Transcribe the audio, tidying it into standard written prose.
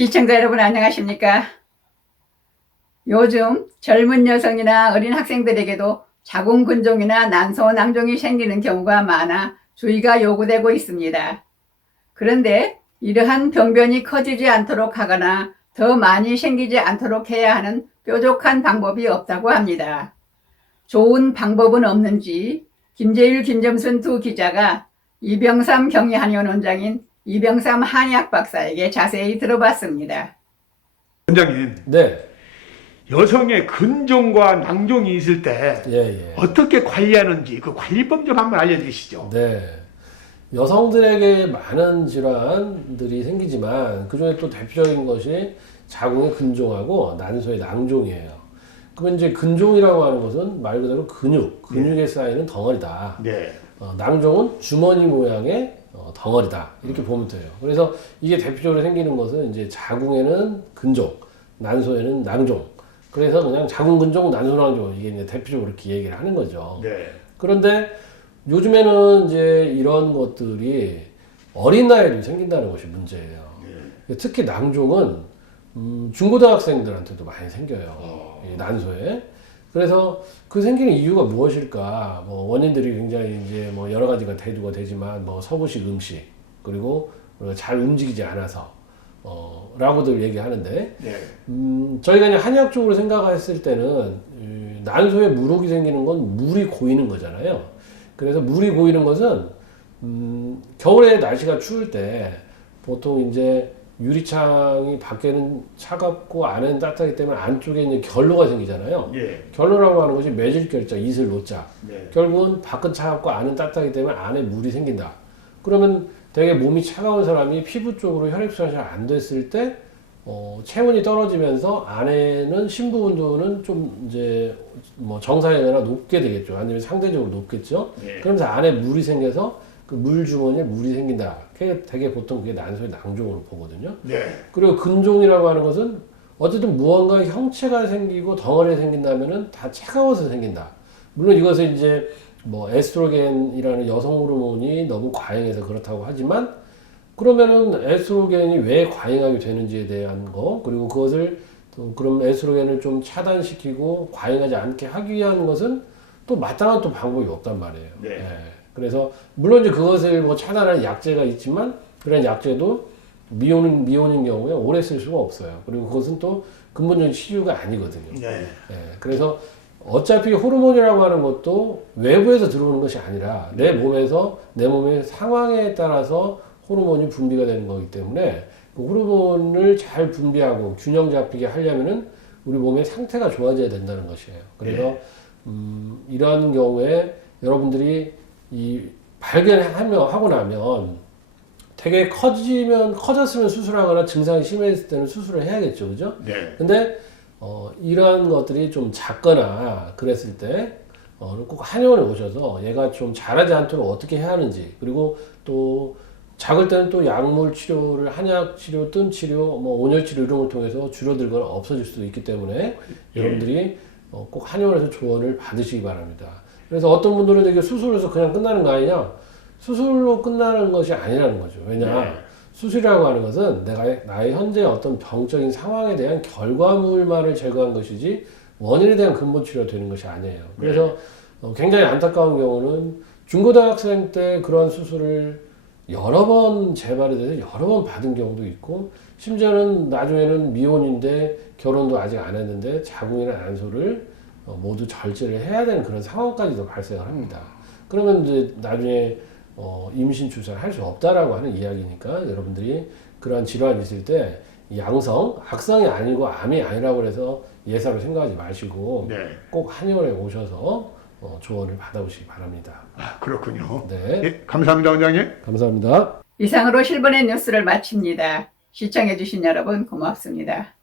시청자 여러분 안녕하십니까? 요즘 젊은 여성이나 어린 학생들에게도 자궁근종이나 난소낭종이 생기는 경우가 많아 주의가 요구되고 있습니다. 그런데 이러한 병변이 커지지 않도록 하거나 더 많이 생기지 않도록 해야 하는 뾰족한 방법이 없다고 합니다. 좋은 방법은 없는지 김재율, 김점순 두 기자가 이병삼 경희한의원 원장인 이병삼 한의학 박사에게 자세히 들어봤습니다. 원장님, 네. 여성의 근종과 낭종이 있을 때 예. 어떻게 관리하는지 그 관리법 좀 한번 알려주시죠. 네. 여성들에게 많은 질환들이 생기지만 그중에 또 대표적인 것이 자궁의 근종하고 난소의 낭종이에요. 그러면 이제 근종이라고 하는 것은 말 그대로 근육에 쌓이는 덩어리다. 네. 낭종은 주머니 모양의 덩어리다. 이렇게 보면 돼요. 그래서 이게 대표적으로 생기는 것은 이제 자궁에는 근종, 난소에는 낭종. 그래서 그냥 자궁근종, 난소낭종 이게 이제 대표적으로 이렇게 얘기를 하는 거죠. 네. 그런데 요즘에는 이제 이런 것들이 어린 나이에 생긴다는 것이 문제예요. 네. 특히 낭종은 중고등학생들한테도 많이 생겨요. 이 난소에. 그래서 그 생기는 이유가 무엇일까? 뭐 원인들이 굉장히 이제 뭐 여러 가지가 대두가 되지만 뭐 서구식 음식 그리고 잘 움직이지 않아서 라고들 얘기하는데 네. 저희가 그냥 한의학적으로 생각했을 때는 난소에 물혹이 생기는 건 물이 고이는 거잖아요. 그래서 물이 고이는 것은 겨울에 날씨가 추울 때 보통 이제 유리창이 밖에는 차갑고 안에는 따뜻하기 때문에 안쪽에 이제 결로가 생기잖아요. 예. 결로라고 하는 것이 매질결자, 이슬 노자. 네. 결국은 밖은 차갑고 안은 따뜻하기 때문에 안에 물이 생긴다. 그러면 되게 몸이 차가운 사람이 피부 쪽으로 혈액순환이 잘 안 됐을 때 체온이 떨어지면서 안에는 신부온도는 좀 이제 뭐 정상이거나 높게 되겠죠. 아니면 상대적으로 높겠죠. 네. 그러면서 안에 물이 생겨서 그 물 주머니에 물이 생긴다. 그게 되게 보통 그게 난소의 낭종으로 보거든요. 네. 그리고 근종이라고 하는 것은 어쨌든 무언가 형체가 생기고 덩어리가 생긴다면은 다 차가워서 생긴다. 물론 이것은 이제 뭐 에스트로겐이라는 여성 호르몬이 너무 과잉해서 그렇다고 하지만 그러면은 에스트로겐이 왜 과잉하게 되는지에 대한 거 그리고 그것을 또 그럼 에스트로겐을 좀 차단시키고 과잉하지 않게 하기 위한 것은 또 마땅한 또 방법이 없단 말이에요. 네. 그래서 물론 이제 그것을 뭐 차단하는 약제가 있지만 그런 약제도 미온인 경우에 오래 쓸 수가 없어요. 그리고 그것은 또 근본적인 치료가 아니거든요. 네. 그래서 어차피 호르몬이라고 하는 것도 외부에서 들어오는 것이 아니라 내 몸에서 내 몸의 상황에 따라서 호르몬이 분비가 되는 거기 때문에 그 호르몬을 잘 분비하고 균형 잡히게 하려면은 우리 몸의 상태가 좋아져야 된다는 것이에요. 그래서 이러한 경우에 여러분들이 이 발견하고 나면 되게 커졌으면 수술하거나 증상이 심해졌을 때는 수술을 해야겠죠. 그죠? 네. 근데 이러한 것들이 좀 작거나 그랬을 때 꼭 한의원에 오셔서 얘가 좀 자라지 않도록 어떻게 해야 하는지 그리고 또 작을 때는 또 약물 치료를 한약 치료, 뜸 치료, 뭐 온열 치료 이런 걸 통해서 줄어들거나 없어질 수도 있기 때문에 여러분들이 꼭 한의원에서 조언을 받으시기 바랍니다. 그래서 어떤 분들은 되게 수술해서 그냥 끝나는 거 아니냐? 수술로 끝나는 것이 아니라는 거죠. 왜냐? 수술이라고 하는 것은 나의 현재 어떤 병적인 상황에 대한 결과물만을 제거한 것이지 원인에 대한 근본 치료가 되는 것이 아니에요. 그래서 굉장히 안타까운 경우는 중고등학생 때 그러한 수술을 여러 번 재발이 돼서 여러 번 받은 경우도 있고 심지어는 나중에는 미혼인데 결혼도 아직 안 했는데 자궁이나 난소를 모두 절제를 해야 되는 그런 상황까지도 발생을 합니다. 그러면 이제 나중에 임신 출산을 할 수 없다라고 하는 이야기니까 여러분들이 그러한 질환이 있을 때 양성, 악성이 아니고 암이 아니라고 해서 예사로 생각하지 마시고 네. 꼭 한의원에 오셔서 조언을 받아보시기 바랍니다. 아, 그렇군요. 네. 예, 감사합니다, 원장님. 감사합니다. 이상으로 실버넷 뉴스를 마칩니다. 시청해주신 여러분 고맙습니다.